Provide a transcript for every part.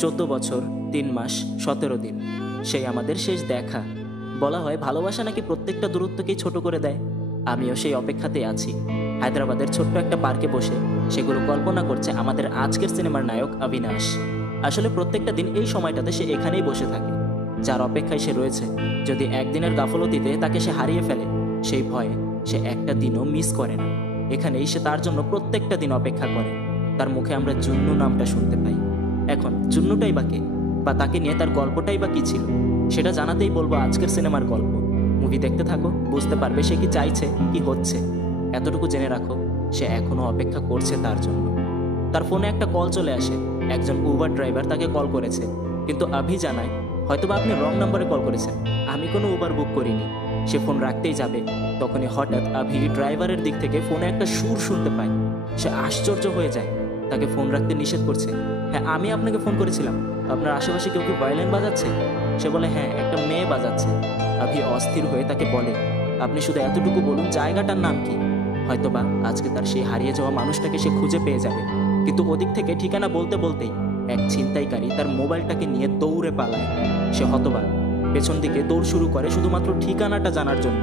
14 বছর 3 মাস 17 দিন সেই আমাদের শেষ দেখা। বলা হয় ভালোবাসা নাকি প্রত্যেকটা দূরত্বকেই ছোট করে দেয়। আমিও সেই অপেক্ষাতেই আছি, হায়দ্রাবাদের ছোট্ট একটা পার্কে বসে সেগুলো কল্পনা করছে আমাদের আজকের সিনেমার নায়ক অবিনাশ। আসলে প্রত্যেকটা দিন এই সময়টাতে সে এখানেই বসে থাকে, যার অপেক্ষায় সে রয়েছে। যদি একদিনের গাফলতিতে তাকে সে হারিয়ে ফেলে, সেই ভয়ে সে একটা দিনও মিস করে না। এখানেই সে তার জন্য প্রত্যেকটা দিন অপেক্ষা করে। তার মুখে আমরা জুন্নু নামটা শুনতে পাই। এখন জুন্নুটাই বা কে, বা তাকে নিয়ে তার গল্পটাই বা কী ছিল, সেটা জানাতেই বলবো আজকের সিনেমার গল্প। মুভি দেখতে থাকো, বুঝতে পারবে সে কি চাইছে, কি হচ্ছে। এতটুকু জেনে রাখো, সে এখনও অপেক্ষা করছে তার জন্য। তার ফোনে একটা কল চলে আসে, একজন উবার ড্রাইভার তাকে কল করেছে, কিন্তু আভি জানায় হয়তোবা আপনি রং নাম্বারে কল করেছেন, আমি কোনো উবার বুক করিনি। সে ফোন রাখতেই যাবে, তখনই হঠাৎ আভি ড্রাইভারের দিক থেকে ফোনে একটা সুর শুনতে পায়। সে আশ্চর্য হয়ে যায়, তাকে ফোন রাখতে নিষেধ করছে। হ্যাঁ, আমি আপনাকে ফোন করেছিলাম, আপনার আশেপাশে কেউ কি ভায়োলিন বাজাচ্ছে? সে বলে হ্যাঁ, একটা মেয়ে বাজাচ্ছে। আভি অস্থির হয়ে তাকে বলে আপনি শুধু এতটুকু বলুন জায়গাটার নাম কি, হয়তোবা আজকে তার সেই হারিয়ে যাওয়া মানুষটাকে সে খুঁজে পেয়ে যাবে। কিন্তু ওদিক থেকে ঠিকানা বলতে বলতেই এক ছিনতাইকারী তার মোবাইলটাকে নিয়ে দৌড়ে পালায়। সে হতবাক, পেছন দিকে দৌড় শুরু করে শুধুমাত্র ঠিকানাটা জানার জন্য।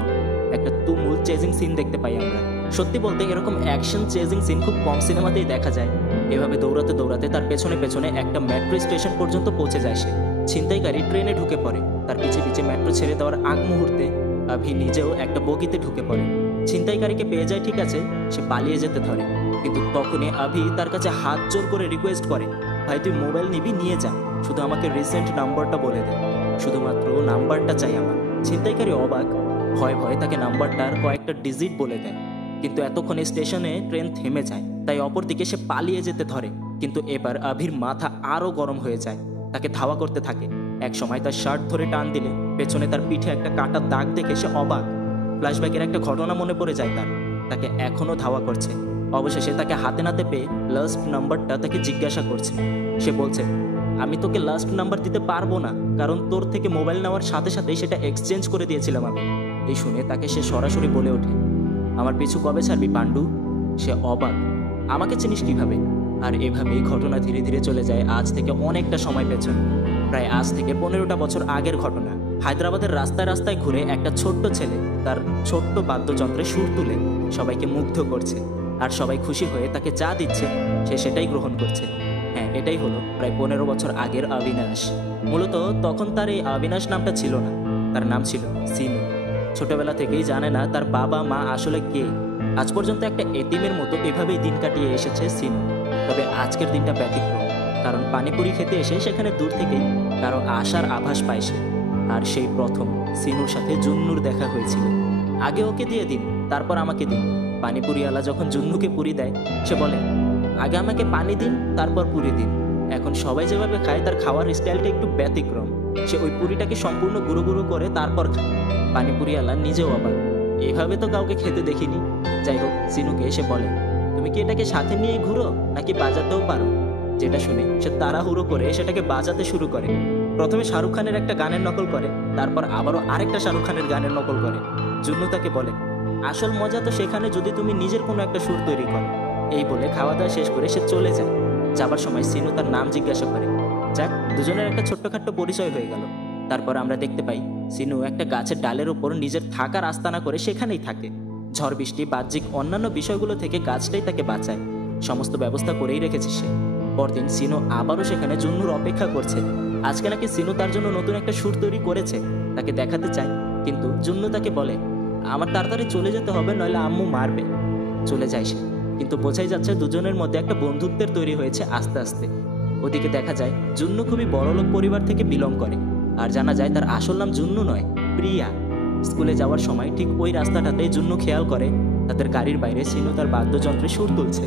একটা তুমুল চেজিং সিন দেখতে পাই আমরা। সত্যি বলতে এরকম অ্যাকশন চেজিং সিন খুব কম সিনেমাতেই দেখা যায়। এভাবে দৌড়াতে দৌড়াতে তার পেছনে পেছনে একটা মেট্রো স্টেশন পর্যন্ত পৌঁছে যায় সে। ছিনতাইকারী ট্রেনে ঢুকে পড়ে, তার পিছে পিছে মেট্রো ছেড়ে দেওয়ার আগ মুহূর্তে আভি নিজেও একটা বগিতে ঢুকে পড়ে। ছিনতাইকারীকে পেয়ে যায় ঠিক আছে, সে পালিয়ে যেতে ধরে, কিন্তু তখনই আভি তার কাছে হাত জোর করে রিকোয়েস্ট করে ভাই তুই মোবাইল নিবি, নিয়ে যা, শুধু আমাকে রিসেন্ট নাম্বারটা বলে দে, শুধুমাত্র নাম্বারটা চাই আমার। ছিনতাইকারী অবাক, ভয় ভয়ে তাকে নাম্বারটার কয়েকটা ডিজিট বলে দেয়। কিন্তু এতক্ষণে স্টেশনে ট্রেন থেমে যায়, তাই অপরদিকে সে পালিয়ে যেতে ধরে। কিন্তু এবার আভির মাথা আরও গরম হয়ে যায়, তাকে ধাওয়া করতে থাকে। এক সময় তার শার্ট ধরে টান দিলে পেছনে তার পিঠে একটা কাটার দাগ দেখে সে অবাক। ফ্ল্যাশব্যাকের একটা ঘটনা মনে পড়ে যায় তার, তাকে এখনও ধাওয়া করছে। অবশেষে তাকে হাতে নাতে পেয়ে লাস্ট নাম্বারটা তাকে জিজ্ঞাসা করছে। সে বলছে আমি তোকে লাস্ট নাম্বার দিতে পারবো না, কারণ তোর থেকে মোবাইল নেওয়ার সাথে সাথেই সেটা এক্সচেঞ্জ করে দিয়েছিলাম আমি। এই শুনে তাকে সে সরাসরি বলে ওঠে আমার পিছু কবে ছাড়বি পাণ্ডু? সে অবাক, আমাকে চিনিস কিভাবে? আর এভাবেই ঘটনা ধীরে ধীরে চলে যায় আজ থেকে অনেকটা সময় পেছন। প্রায় আজ থেকে 15টা বছর আগের ঘটনা। হায়দ্রাবাদের রাস্তায় রাস্তায় ঘুরে একটা ছোট্ট ছেলে তার ছোট্ট বাদ্যযন্ত্রে সুর তুলে সবাইকে মুগ্ধ করছে, আর সবাই খুশি হয়ে তাকে যা দিচ্ছে সে সেটাই গ্রহণ করছে। হ্যাঁ, এটাই হলো প্রায় 15 বছর আগের অবিনাশ। মূলত তখন তার এই অবিনাশ নামটা ছিল না, তার নাম ছিল সিনু। ছোটবেলা থেকেই জানে না তার বাবা মা আসলে কে। আজ পর্যন্ত একটা এতিমের মতো এভাবেই দিন কাটিয়ে এসেছে সিনু। তবে আজকের দিনটা ব্যতিক্রম, কারণ পানিপুরি খেতে এসে সেখানে দূর থেকেই কারো আশার আভাস পায় সে। আর সেই প্রথম সিনুর সাথে জুন্নুর দেখা হয়েছিল। আগে ওকে দিয়ে দিন, তারপর আমাকে দিন। পানিপুরিওয়ালা যখন জুন্নুকে পুরি দেয় সে বলে আগে আমাকে পানি দিন, তারপর পুরি দিন। এখন সবাই যেভাবে খায় তার খাওয়ার স্টাইলটা একটু ব্যতিক্রম। সে ওই পুরিটাকে সম্পূর্ণ গুঁড়ো গুঁড়ো করে তারপর খায়। পানিপুরিওয়ালা নিজেও অবাক, এভাবে তো কাউকে খেতে দেখিনি। যাই হোক, সিনুকে এসে বলে তুমি কি এটাকে সাথে নিয়ে ঘুরো নাকি বাজাতেও পারো? যেটা শুনে সে তাড়াহুড়ো করে সেটাকে বাজাতে শুরু করে। প্রথমে শাহরুখ খানের একটা গানের নকল করে, তারপর আবারও আরেকটা শাহরুখ খানের গানের নকল করে। জুন্নু তাকে বলে আসল মজা তো সেখানে যদি তুমি নিজের কোনো একটা সুর তৈরি করো। এই বলে খাওয়া দাওয়া শেষ করে সে চলে যায়। যাবার সময় সিনু তার নাম জিজ্ঞাসা করে। যাক, দুজনের একটা ছোট্টখাট্ট পরিচয় হয়ে গেল। তারপর আমরা দেখতে পাই সিনু একটা গাছের ডালের উপর নিজের থাকার আস্তানা করে সেখানেই থাকে। ঝড় বৃষ্টি বাহ্যিক অন্যান্য বিষয়গুলো থেকে গাছটাই তাকে বাঁচায়। সমস্ত ব্যবস্থা করেই রেখেছে সে। পরদিন সিনু আবারও সেখানে জুন্নুর অপেক্ষা করছে। আজকে নাকি সিনু তার জন্য নতুন একটা সুর তৈরি করেছে, তাকে দেখাতে চায়। কিন্তু জুন্নু তাকে বলে আমার তাড়াতাড়ি চলে যেতে হবে, নইলে আম্মু মারবে। চলে যায় সে, কিন্তু বোঝাই যাচ্ছে দুজনের মধ্যে একটা বন্ধুত্বের তৈরি হয়েছে আস্তে আস্তে। ওদিকে দেখা যায় জুন্নু খুবই বড়লোক পরিবার থেকে বিলং করে, আর জানা যায় তার আসল নাম জুন্নু নয়, প্রিয়া। স্কুলে যাওয়ার সময় ঠিক ওই রাস্তাটাতে জুন্নু খেয়াল করে তাদের গাড়ির বাইরে সিনু তার বাদ্যযন্ত্রে সুর তুলছে,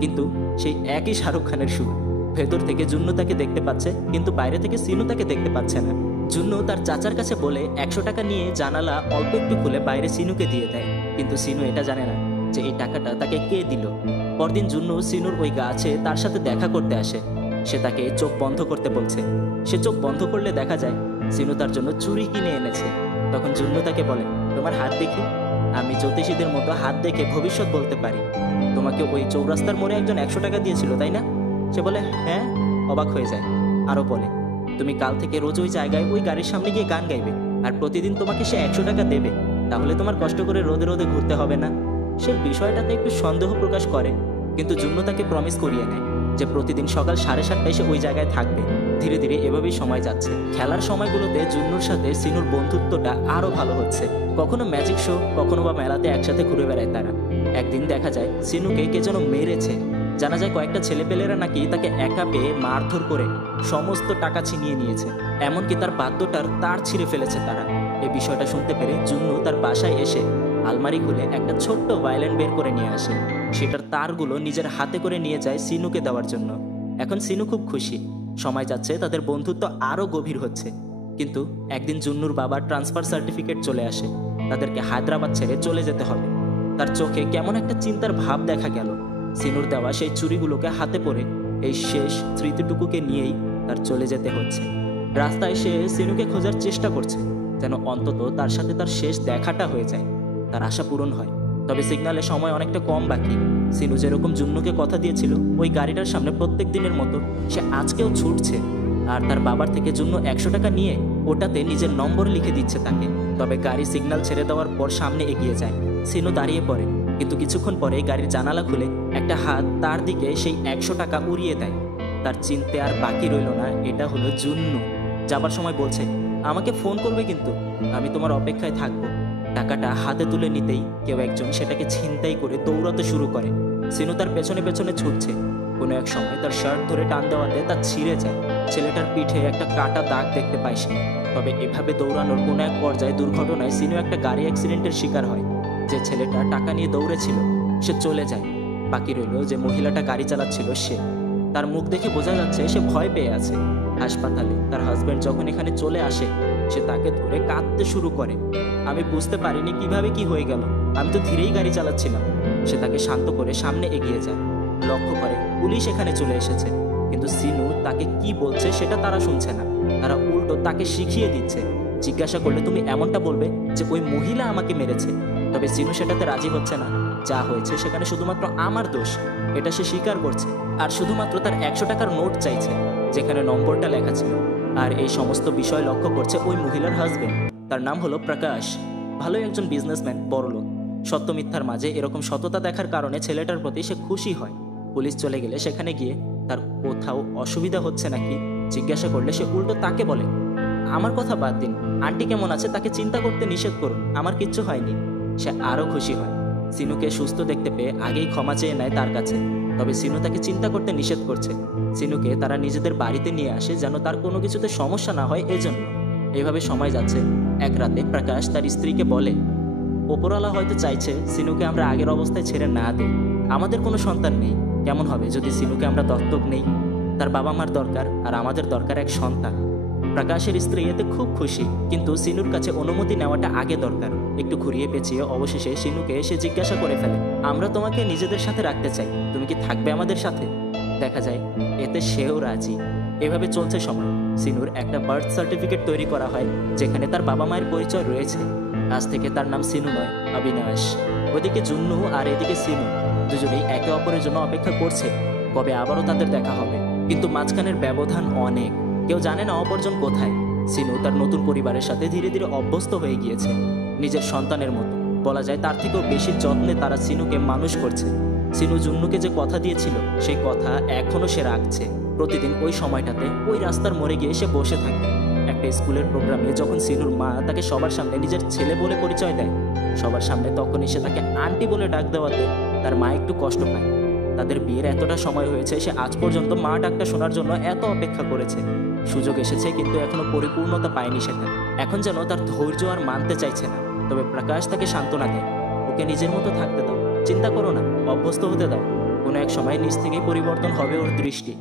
কিন্তু সেই একই শাহরুখ খানের সুর। ভেতর থেকে জুন্নু তাকে দেখতে পাচ্ছে, কিন্তু বাইরে থেকে সিনু তাকে দেখতে পাচ্ছে না। জুন্নু তার চাচার কাছে বলে 100 টাকা নিয়ে জানালা অল্প একটু খুলে বাইরে সিনুকে দিয়ে দেয়, কিন্তু সিনু এটা জানে না যে এই টাকাটা তাকে কে দিল। পরদিন জুন্নু সিনুর ওই গাছে তার সাথে দেখা করতে আসে। সে তাকে চোখ বন্ধ করতে বলছে। সে চোখ বন্ধ করলে দেখা যায় সিনু তার জন্য চুড়ি কিনে এনেছে। তখন জুন্নু তাকে বলে তোমার হাত দেখি, আমি জ্যোতিষীদের মতো হাত দেখে ভবিষ্যৎ বলতে পারি। তোমাকে ওই চৌরাস্তার মোড়ে একজন 100 টাকা দিয়েছিল তাই না? সে বলে হ্যাঁ। অবাক হয়ে যায়, আরও বলে, তুমি কাল থেকে রোজ ওই জায়গায় ওই গাড়ির সামনে গিয়ে গান গাইবে, আর প্রতিদিন তোমাকে সে 100 টাকা দেবে। তাহলে তোমার কষ্ট করে রোদে রোদে ঘুরতে হবে না। সে বিষয়টাতে একটু সন্দেহ প্রকাশ করে, কিন্তু জুন্নু তাকে প্রমিস করিয়ে নেয় যে প্রতিদিন সকাল 7:30টায় সে ওই জায়গায় থাকবে। ধীরে ধীরে এভাবেই সময় যাচ্ছে। খেলার সময়গুলোতে জুন্নুর সাথে সিনুর বন্ধুত্বটা আরও ভালো হচ্ছে। কখনো ম্যাজিক শো, কখনো বা মেলাতে একসাথে ঘুরে বেড়ায় তারা। একদিন দেখা যায় সিনুকে কে যেন মেরেছে। জানা যায় কয়েকটা ছেলেপেলেরা নাকি তাকে একা পেয়ে মারধর করে সমস্ত টাকা ছিনিয়ে নিয়েছে, এমনকি তার বাদ্যটার তার ছিঁড়ে ফেলেছে তারা। এই বিষয়টা শুনতে পেরে জুন্নু তার বাসায় এসে আলমারি খুলে একটা ছোট্ট ভায়োলিন বের করে নিয়ে আসে। সেটার তারগুলো নিজের হাতে করে নিয়ে যায় সিনুকে দেওয়ার জন্য। এখন সিনু খুব খুশি। সময় যাচ্ছে, তাদের বন্ধুত্ব আরও গভীর হচ্ছে। কিন্তু একদিন জুন্নুর বাবার ট্রান্সফার সার্টিফিকেট চলে আসে। তাদেরকে হায়দ্রাবাদ ছেড়ে চলে যেতে হবে। তার চোখে কেমন একটা চিন্তার ভাব দেখা গেল। সিনুর দেওয়া সেই চুড়িগুলোকে হাতে পরে এই শেষ স্মৃতিটুকুকে নিয়েই তার চলে যেতে হচ্ছে। রাস্তায় সে সিনুকে খোঁজার চেষ্টা করছে, যেন অন্তত তার সাথে তার শেষ দেখাটা হয়ে যায়, তার আশা পূরণ হয়। তবে সিগন্যালে সময় অনেকটা কম বাকি। সিনু যেরকম জুন্নুকে কথা দিয়েছিল ওই গাড়িটার সামনে প্রত্যেক দিনের মতো সে আজকেও ছুটছে। আর তার বাবার থেকে জুন্নু 100 টাকা নিয়ে ওটাতে নিজের নম্বর লিখে দিচ্ছে তাকে। তবে গাড়ি সিগন্যাল ছেড়ে দেওয়ার পর সামনে এগিয়ে যায়। সিনু দাঁড়িয়ে পড়ে, কিন্তু কিছুক্ষণ পরে গাড়ির জানালা খুলে একটা হাত তার দিকে সেই 100 টাকা উড়িয়ে দেয়। তার চিনতে আর বাকি রইল না, এটা হলো জুন্নু। যাবার সময় বলছে, আমাকে ফোন করবে কিন্তু, আমি তোমার অপেক্ষায় থাকবো। টাকাটা হাতে তুলে নিতেই কেউ একজন সেটাকে ছিনতাই করে দৌড়াতে শুরু করে। সিনু তার পেছনে পেছনে ছুটছে। কোনো এক সময় তার শার্ট ধরে টান দেওয়াতে তা ছিঁড়ে যায়। ছেলেটার পিঠে একটা কাটা দাগ দেখতে পায় সে। তবে এভাবে দৌড়ানোর কোনো এক পর্যায়ে দুর্ঘটনায় সিনু একটা গাড়ি অ্যাক্সিডেন্টের শিকার হয়। যে ছেলেটা টাকা নিয়ে দৌড়েছিল সে চলে যায়। বাকি রইল যে মহিলাটা গাড়ি চালাচ্ছিল সে। তার মুখ দেখে বোঝা যাচ্ছে সে ভয় পেয়ে আছে। হাসপাতালে তার হাজব্যান্ড যখন এখানে চলে আসে সে তাকে ধরে কাঁদতে শুরু করে। আমি বুঝতে পারিনি কিভাবে কি হয়ে গেল, আমি তো ধীরেই গাড়ি চালাচ্ছিলাম। সে তাকে শান্ত করে সামনে এগিয়ে যায়। লক্ষ্য করে পুলিশ এখানে চলে এসেছে, কিন্তু সিনু তাকে কি বলছে সেটা তারা শুনছে না। তারা উল্টো তাকে শিখিয়ে দিচ্ছে। জিজ্ঞাসা করলে তুমি এমনটা বলবে যে ওই মহিলা আমাকে মেরেছে। তবে সিনু সেটাতে রাজি হচ্ছে না। যা হয়েছে সেখানে শুধুমাত্র আমার দোষ, এটা সে স্বীকার করছে। আর শুধুমাত্র তার 100 টাকার নোট চাইছে যেখানে নম্বরটা লেখা ছিল। আর এই সমস্ত বিষয় লক্ষ্য করছে ওই মহিলার হাজবেন্ড। তার নাম হলো প্রকাশ। ভালোই একজন বিজনেসম্যান, বড়লোক। সত্য মিথ্যার মাঝে এরকম সততা দেখার কারণে ছেলেটার প্রতি সে খুশি হয়। পুলিশ চলে গেলে সেখানে গিয়ে তার কোথাও অসুবিধা হচ্ছে নাকি জিজ্ঞাসা করলে সে উল্টো তাকে বলে, আমার কথা বাদ দিন, আন্টি কেমন আছে তাকে চিন্তা করতে নিষেধ করুন, আমার কিচ্ছু হয়নি। সে আরও খুশি হয়। সিনুকে সুস্থ দেখতে পেয়ে আগেই ক্ষমা চেয়ে নেয় তার কাছে। তবে সিনু তাকে চিন্তা করতে নিষেধ করছে। সিনুকে তারা নিজেদের বাড়িতে নিয়ে আসে যেন তার কোনো কিছুতে সমস্যা না হয় এজন্য। এইভাবে সময় যাচ্ছে। এক রাতে প্রকাশ তার স্ত্রীকে বলে, ওপরওয়ালা হয়তো চাইছে সিনুকে আমরা আগের অবস্থায় ছেড়ে না দিই। আমাদের কোনো সন্তান নেই, কেমন হবে যদি সিনুকে আমরা দত্তক নেই? তার বাবা মার দরকার, আর আমাদের দরকার এক সন্তান। প্রকাশের স্ত্রী এতে খুব খুশি, কিন্তু সিনুর কাছে অনুমতি নেওয়াটা আগে দরকার। একটু ঘুরিয়ে পেঁচিয়ে অবশেষে সিনুকে এসে জিজ্ঞাসা করে ফেলে, আমরা তোমাকে নিজেদের সাথে রাখতে চাই, তুমি কি থাকবে আমাদের সাথে? দেখা যায় এতে সেও রাজি। এভাবে চলছে সময়। সিনুর একটা বার্থ সার্টিফিকেট তৈরি করা হয় যেখানে তার বাবা মায়ের পরিচয় রয়েছে। আজ থেকে তার নাম সিনু নয়, অবিনাশ। ওদিকে জুন্নু আর এদিকে সিনু দুজনেই একে অপরের জন্য অপেক্ষা করছে কবে আবারও তাদের দেখা হবে। কিন্তু মাঝখানের ব্যবধান অনেক, কেউ জানে না অপরজন কোথায়। সিনু তার নতুন পরিবারের সাথে ধীরে ধীরে অভ্যস্ত হয়ে গিয়েছে। নিজের সন্তানের মতো বলা যায়, তার থেকেও বেশি যত্নে তারা সিনুকে মানুষ করছে। সিনু জুন্নুকে যে কথা দিয়েছিল সেই কথা এখনও সে রাখছে। প্রতিদিন ওই সময়টাতে ওই রাস্তার মোড়ে গিয়ে সে বসে থাকে। একটা স্কুলের প্রোগ্রামে যখন সিনুর মা তাকে সবার সামনে নিজের ছেলে বলে পরিচয় দেয় সবার সামনে, তখনই সে তাকে আন্টি বলে ডাক দেওয়াতে তার মা একটু কষ্ট পায়। তাদের বিয়ের এতটা সময় হয়েছে, সে আজ পর্যন্ত মা ডাকটা শোনার জন্য এত অপেক্ষা করেছে। সুযোগ এসেছে কিন্তু এখনো পরিপূর্ণতা পায়নি সেটা। এখন যেন তার ধৈর্য আর মানতে চাইছে না। তবে প্রকাশ তাকে সান্ত্বনা দেয়, ওকে নিজের মতো থাকতে দাও, চিন্তা করো না, অভ্যস্ত হতে দাও, কোনো এক সময় নিজ থেকেই পরিবর্তন হবে ওর দৃষ্টি।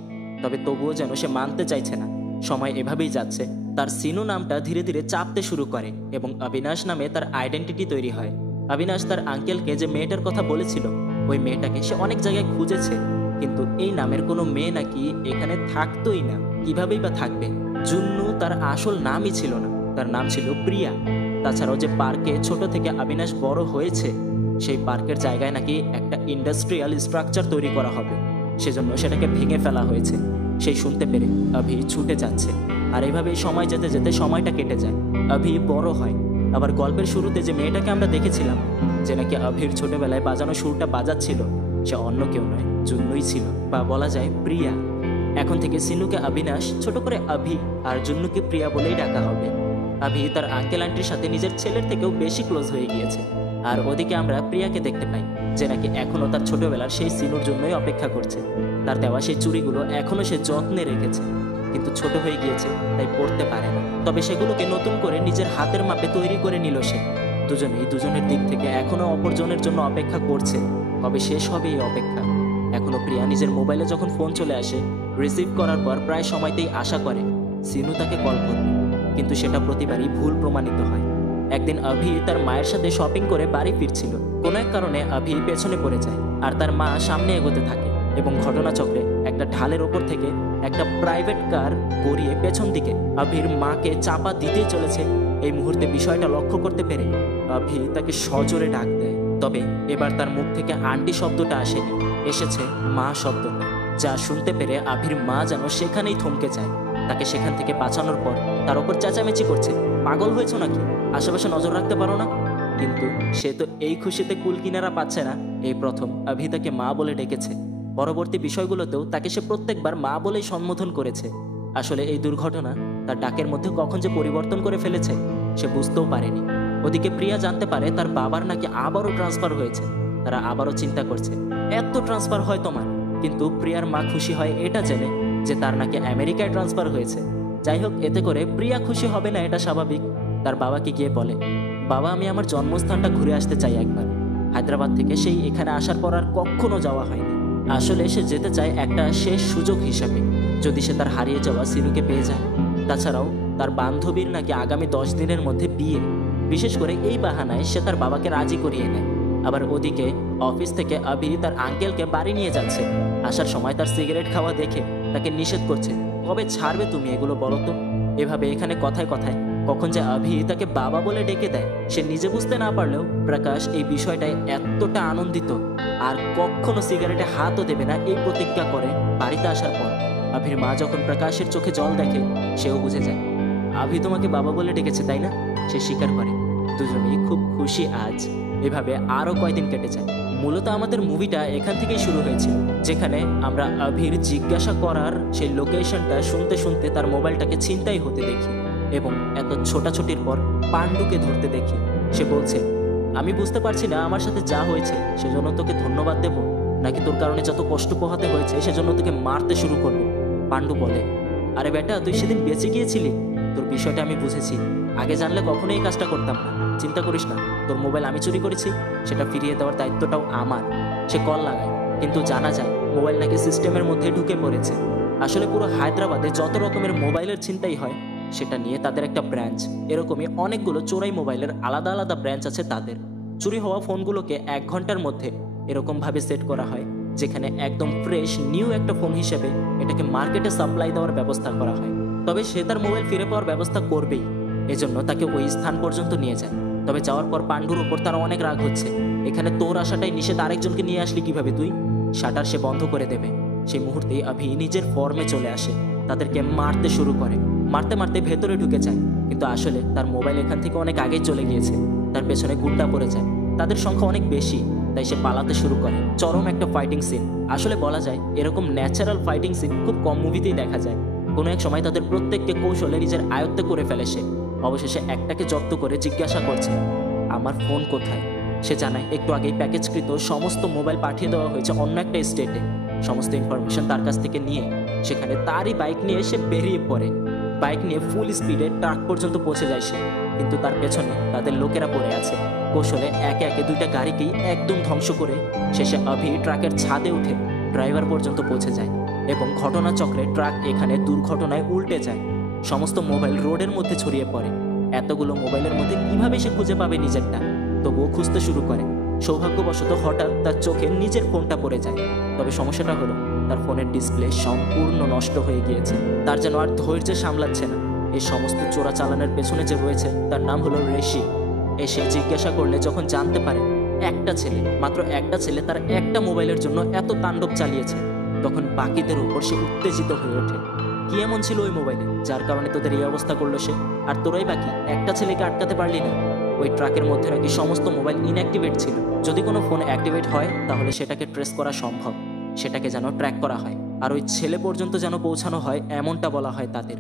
তবে তবুও যেন সে মানতে চাইছে না। সময় এভাবেই যাচ্ছে। তার সিনু নামটা ধীরে ধীরে চাপতে শুরু করে এবং অবিনাশ নামে তার আইডেন্টিটি তৈরি হয়। অবিনাশ তার আঙ্কেলকে যে মেয়েটার কথা বলেছিল ওই মেয়েটাকে সে অনেক জায়গায় খুঁজেছে, কিন্তু এই নামের কোনো মেয়ে নাকি এখানে থাকতোই না। কিভাবেই বা থাকবে? জুন্নু তার আসল নামই ছিল না, তার নাম ছিল প্রিয়া। তাছাড়াও যে পার্কে ছোট থেকে অবিনাশ বড় হয়েছে সেই পার্কের জায়গায় নাকি একটা ইন্ডাস্ট্রিয়াল স্ট্রাকচার তৈরি করা হবে, সেজন্য সেটাকে ভেঙে ফেলা হয়েছে। সেই শুনতে পেরে অভি ছুটে যাচ্ছে। আর এইভাবেই সময় যেতে যেতে সময়টা কেটে যায়। অভি বড় হয়। আবার গল্পের শুরুতে যে মেয়েটাকে আমরা দেখেছিলাম, যে নাকি অভির ছোটবেলায় বাজানো সুরটা বাজাচ্ছিল, সে অন্য কেউ নয়, জুন্নুই ছিল, বা বলা যায় প্রিয়া। এখন থেকে সিনুকে অবিনাশ, ছোট করে অভি, আর জুন্নুকে প্রিয়া বলেই ডাকা হবে। অভি তার আঙ্কেল আন্টির সাথে নিজের ছেলের থেকেও বেশি ক্লোজ হয়ে গিয়েছে। আর ওদিকে আমরা প্রিয়াকে দেখতে পাই, যে নাকি এখনও তার ছোটবেলার সেই সিনুর জন্যই অপেক্ষা করছে। তার দেওয়া সেই চুড়িগুলো এখনও সে যত্নে রেখেছে, কিন্তু ছোট হয়ে গিয়েছে তাই পড়তে পারে না। তবে সেগুলোকে নতুন করে নিজের হাতের মাপে তৈরি করে নিল সে। দুজনেই দুজনের দিক থেকে এখনও অপরজনের জন্য অপেক্ষা করছে। কবে শেষ হবে এই অপেক্ষা? এখনও প্রিয়া নিজের মোবাইলে যখন ফোন চলে আসে, রিসিভ করার পর প্রায় সময়তেই আশা করে সিনু তাকে কল করবে, কিন্তু সেটা প্রতিবারই ভুল প্রমাণিত হয়। একদিন অভি তার মায়ের সাথে শপিং করে বাড়ি ফিরছিল। কোনো এক কারণে অভি পেছনে পড়ে যায়, আর তার মা সামনে এগোতে থাকে, এবং ঘটনাচক্রে একটা ঢালের ওপর থেকে একটা প্রাইভেট কার গড়িয়ে পেছন দিকে অভির মাকে চাপা দিতেই চলেছে। এই মুহূর্তে বিষয়টা লক্ষ্য করতে পেরে অভি তাকে সজোরে ডাক দেয়। তবে এবার তার মুখ থেকে আন্টি শব্দটা আসেনি, এসেছে মা শব্দটা, যা শুনতে পেরে অভির মা যেন সেখানেই থমকে যায়। তাকে সেখান থেকে বাঁচানোর পর তার ওপর চেঁচামেচি করছে, পাগল হয়েছ নাকি, আশেপাশে নজর রাখতে পারো না? কিন্তু সে তো এই খুশিতে কুল কিনারা পাচ্ছে না। এই প্রথম অভি তাকে মা বলে ডেকেছে। পরবর্তী বিষয়গুলোতেও তাকে সে প্রত্যেকবার মা বলেই সম্বোধন করেছে। আসলে এই দুর্ঘটনা তার ডাকের মধ্যে কখন যে পরিবর্তন করে ফেলেছে সে বুঝতেও পারেনি। ওদিকে প্রিয়া জানতে পারে তার বাবার নাকি আবারও ট্রান্সফার হয়েছে। তারা আবারও চিন্তা করছে, এত ট্রান্সফার হয় তোমার? কিন্তু প্রিয়ার মা খুশি হয় এটা জেনে যে তার নাকি আমেরিকায় ট্রান্সফার হয়েছে। যাই হোক, এতে করে প্রিয়া খুশি হবে না, এটা স্বাভাবিক। তার বাবাকে গিয়ে বলে, বাবা আমি আমার জন্মস্থানটা ঘুরে আসতে চাই একবার। হায়দ্রাবাদ থেকে সেই এখানে আসার পর আর কখনো যাওয়া হয়নি। আসলে সে যেতে চায় একটা শেষ সুযোগ হিসাবে, যদি সে তার হারিয়ে যাওয়া সিনুকে পেয়ে যায়। তাছাড়াও তার বান্ধবীর নাকি আগামী 10 দিনের মধ্যে বিয়ে। বিশেষ করে এই বাহানায় সে তার বাবাকে রাজি করিয়ে নেয়। আবার ওদিকে অফিস থেকে অভি তার আঙ্কেলকে বাড়ি নিয়ে যাচ্ছে। আসার সময় তার সিগারেট খাওয়া দেখে তাকে নিষেধ করছে, কবে ছাড়বে তুমি এগুলো বলো তো? এভাবে এখানে কথায় কথায় কখন যে অভি তাকে বাবা বলে ডেকে দেয় সে নিজে বুঝতে না পারলেও প্রকাশ এই বিষয়টায় এতটা আনন্দিত আর কখনো সিগারেটে হাতও দেবে না এই প্রতিজ্ঞা করে বাড়িতে আসার পর। অভির মা যখন প্রকাশের চোখে জল দেখে সেও বুঝে যায় অভি তোমাকে বাবা বলে ডেকেছে, তাই না? সে স্বীকার করে। দুজনেই খুব খুশি আজ। এভাবে আরও কয়দিন কেটে যায়। মূলত আমাদের মুভিটা এখান থেকেই শুরু হয়েছিল, যেখানে আমরা অভির জিজ্ঞাসা করার সেই লোকেশনটা শুনতে শুনতে তার মোবাইলটাকে ছিনতাই হতে দেখি, এবং এত ছোটাছুটির পর পাণ্ডুকে ধরতে দেখি। সে বলছে, আমি বুঝতে পারছি না আমার সাথে যা হয়েছে সেজন্য তোকে ধন্যবাদ দেব, নাকি তোর কারণে যত কষ্ট পোহাতে হয়েছে সেজন্য তোকে মারতে শুরু করবো। পাণ্ডু বলে, আরে বেটা তুই সেদিন বেঁচে গিয়েছিলি, তোর বিষয়টা আমি বুঝেছি। আগে জানলে কখনোই এই কাজটা করতাম না। চিন্তা করিস না, তোর মোবাইল আমি চুরি করেছি, সেটা ফিরিয়ে দেওয়ার দায়িত্বটাও আমার। সে কল লাগায়, কিন্তু জানা যায় মোবাইল নাকি সিস্টেমের মধ্যে ঢুকে পড়েছে। আসলে পুরো হায়দ্রাবাদে যত রকমের মোবাইলের ছিনতাই হয় সেটা নিয়ে তাদের একটা ব্রাঞ্চ। এরকমই অনেকগুলো চোরাই মোবাইলের আলাদা আলাদা ব্রাঞ্চ আছে তাদের। চুরি হওয়া ফোনগুলোকে 1 ঘন্টার মধ্যে এরকমভাবে সেট করা হয় যেখানে একদম ফ্রেশ নিউ একটা ফোন হিসেবে এটাকে মার্কেটে সাপ্লাই দেওয়ার ব্যবস্থা করা হয়। তবে সে তার মোবাইল ফিরে পাওয়ার ব্যবস্থা করবেই, এজন্য তাকে ওই স্থান পর্যন্ত নিয়ে যায়। তবে যাওয়ার পর পাণ্ডুর ওপর তার অনেক রাগ হচ্ছে। এখানে তোর আসাটাই নিষেধ, আরেকজনকে নিয়ে আসলি কিভাবে তুই? শাটার সে বন্ধ করে দেবে। সেই মুহূর্তেই অভি নিজের ফর্মে চলে আসে, তাদেরকে মারতে শুরু করে। মারতে মারতে ভেতরে ঢুকে যায়, কিন্তু আসলে তার মোবাইল এখান থেকে অনেক আগেই চলে গিয়েছে। তার পেছনে গুন্ডা পড়ে যায়, তাদের সংখ্যা অনেক বেশি, তাই সে পালাতে শুরু করে। চরম একটা ফাইটিং সিন। আসলে বলা যায় এরকম ন্যাচারাল ফাইটিং সিন খুব কম মুভিতেই দেখা যায়। কোনো এক সময় তাদের প্রত্যেককে কৌশলে নিজের আয়ত্তে করে ফেলে সে। অবশেষে একটাকে জব্দ করে জিজ্ঞাসা করছে, আমার ফোন কোথায়? সে জানায় একটু আগেই প্যাকেজকৃত সমস্ত মোবাইল পাঠিয়ে দেওয়া হয়েছে অন্য একটা স্টেটে। সমস্ত ইনফরমেশন তার কাছ থেকে নিয়ে সেখানে তারই বাইক নিয়ে সে বেরিয়ে পড়ে। বাইক নিয়ে ফুল স্পিডে ট্রাক পর্যন্ত পৌঁছে যায় সে, কিন্তু তার পেছনে তাদের লোকেরা পড়ে আছে। কৌশলে একে একে 2টা গাড়িকেই একদম ধ্বংস করে শেষে অভি ট্রাকের ছাদে উঠে ড্রাইভার পর্যন্ত পৌঁছে যায়, এবং ঘটনাচক্রে ট্রাক এখানে দুর্ঘটনায় উল্টে যায়। সমস্ত মোবাইল রোডের মধ্যে ছড়িয়ে পড়ে। এতগুলো মোবাইলের মধ্যে কিভাবে সে খুঁজে পাবে নিজেরটা? তবুও খুঁজতে শুরু করে। সৌভাগ্যবশত হঠাৎ তার চোখে নিজের ফোনটা পড়ে যায়। তবে সমস্যাটা হলো তার ফোনের ডিসপ্লে সম্পূর্ণ নষ্ট হয়ে গিয়েছে। তার যেন আর ধৈর্য সামলাচ্ছে না। এই সমস্ত চোরাচালানের পেছনে যে রয়েছে তার নাম হলো ঋষি। এসে জিজ্ঞাসা করলে যখন জানতে পারে একটা ছেলে, মাত্র একটা ছেলে তার একটা মোবাইলের জন্য এত তাণ্ডব চালিয়েছে, তখন বাকিদের উপর সে উত্তেজিত হয়ে ওঠে। কি এমন ছিল ওই মোবাইলে যার কারণে তোদের এই অবস্থা করলো সে? আর তোরাই বাকি একটা ছেলেকে আটকাতে পারলি না? ওই ট্রাকের মধ্যে নাকি সমস্ত মোবাইল ইনঅ্যাক্টিভেট ছিল। যদি কোনো ফোন অ্যাক্টিভেট হয় তাহলে সেটাকে ট্রেস করা সম্ভব, সেটাকে যেন ট্র্যাক করা হয়, আর ওই ছেলে পর্যন্ত যেন পৌঁছানো হয় এমনটা বলা হয় তাদের।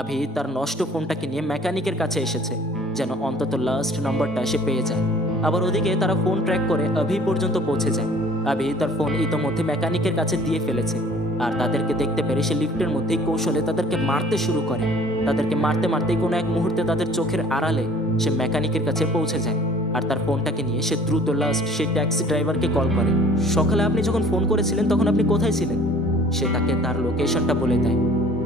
আভি তার নষ্ট ফোনটাকে নিয়ে মেকানিকের কাছে এসেছে যেন অন্তত লাস্ট নম্বরটা সে পেয়ে যায়। আবার ওদিকে তারা ফোন ট্র্যাক করে আভি পর্যন্ত পৌঁছে যায়। আভি তার ফোন ইতোমধ্যে মেকানিকের কাছে দিয়ে ফেলেছে, আর তাদেরকে দেখতে পেরে সে লিফটের মধ্যেই কৌশলে তাদেরকে মারতে শুরু করে। তাদেরকে মারতে মারতেই কোনো এক মুহূর্তে তাদের চোখের আড়ালে সে মেকানিকের কাছে পৌঁছে যায়, আর তার ফোনটাকে নিয়ে সে দ্রুত লাস্ট সেই ট্যাক্সি ড্রাইভারকে কল করে। সকালে আপনি যখন ফোন করেছিলেন তখন আপনি কোথায় ছিলেন? সে তাকে তার লোকেশনটা বলে দেয়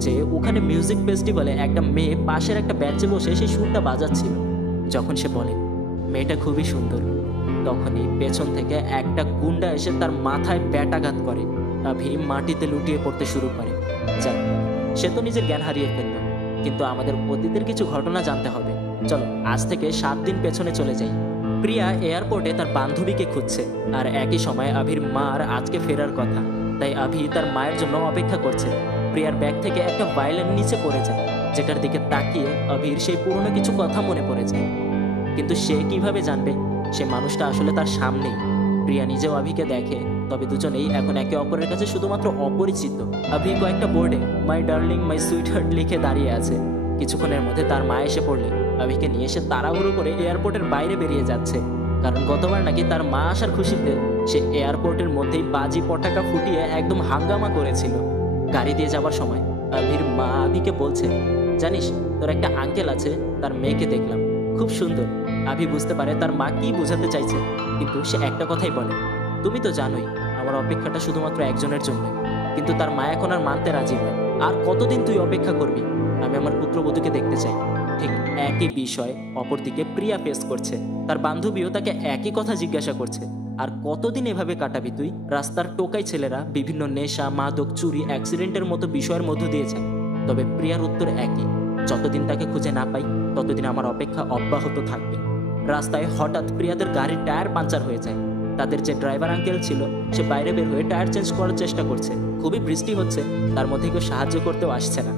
যে ওখানে মিউজিক ফেস্টিভ্যালে একটা মেয়ে পাশের একটা বেঞ্চে বসে সেই সুরটা বাজাচ্ছিল। যখন সে বলে মেয়েটা খুবই সুন্দর, তখনই পেছন থেকে একটা গুন্ডা এসে তার মাথায় ব্যাটাঘাত করে। আভি মাটিতে লুটিয়ে পড়তে শুরু করে। যাক, সে তো নিজের জ্ঞান হারিয়ে ফেলল, কিন্তু আমাদের অতীতের কিছু ঘটনা জানতে হবে। চলো আজ থেকে 7 দিন পেছনে চলে যাই। প্রিয়া এয়ারপোর্টে তার বান্ধবীকে খুঁজছে, আর একই সময় আভির মার আজকে ফেরার কথা, তাই আভি তার মায়ের জন্য অপেক্ষা করছে। প্রিয়ার ব্যাগ থেকে একটা ভায়োলিন নিচে পড়ে যায়, যেটার দিকে তাকিয়ে আভির সেই পুরনো কিছু কথা মনে পড়ে যায়। কিন্তু সে কিভাবে জানবে সে মানুষটা আসলে তার সামনেই? প্রিয়া নিজেও আভিকে দেখে, তবে দুজনেই এখন একে অপরের কাছে শুধুমাত্র অপরিচিত। আভি কয়েকটা বোর্ডে my darling my sweet heart লিখে দাঁড়িয়ে আছে। কিছুক্ষণের মধ্যে তার মা এসে পড়লে আভিকে নিয়ে এসে তাড়াহুড়ো করে এয়ারপোর্টের বাইরে বেরিয়ে যাচ্ছে, কারণ গতবার নাকি তার মা আসার খুশিতে সে এয়ারপোর্টের মধ্যেই বাজি পটাকা ফুটিয়ে একদম হাঙ্গামা করেছিল। গাড়ি দিয়ে যাবার সময় আভির মা আভিকে বলছে, জানিস তোর একটা আঙ্কেল আছে, তার মেয়েকে দেখলাম, খুব সুন্দর। আভি বুঝতে পারে তার মা কি বোঝাতে চাইছে, কিন্তু সে একটা কথাই বলে, তুমি তো জানোই আমার অপেক্ষাটা শুধুমাত্র একজনের জন্য। কিন্তু তার মা এখন আর মানতে রাজি নয়। আর কতদিন তুই অপেক্ষা করবি? আমি আমার পুত্রবধূকে দেখতে চাই। ঠিক একই বিষয় অপরদিকে প্রিয়া ফেস করছে। তার বান্ধবীও তাকে একই কথা জিজ্ঞাসা করছে, আর কতদিন এভাবে কাটাবি তুই? রাস্তার টোকাই ছেলেরা বিভিন্ন নেশা, মাদক, চুরি, অ্যাক্সিডেন্টের মতো বিষয়ের মধ্য দিয়ে যায়। তবে প্রিয়ার উত্তর একই, যতদিন তাকে খুঁজে না পাই ততদিন আমার অপেক্ষা অব্যাহত থাকবে। রাস্তায় হঠাৎ প্রিয়াদের গাড়ির টায়ার পাঞ্চার হয়ে যায়। তাদের যে ড্রাইভার আঙ্কেল ছিল সে বাইরে বের হয়ে টায়ার চেঞ্জ করার চেষ্টা করছে। খুবই বৃষ্টি হচ্ছে, তার মধ্যে কেউ সাহায্য করতেও আসছে না।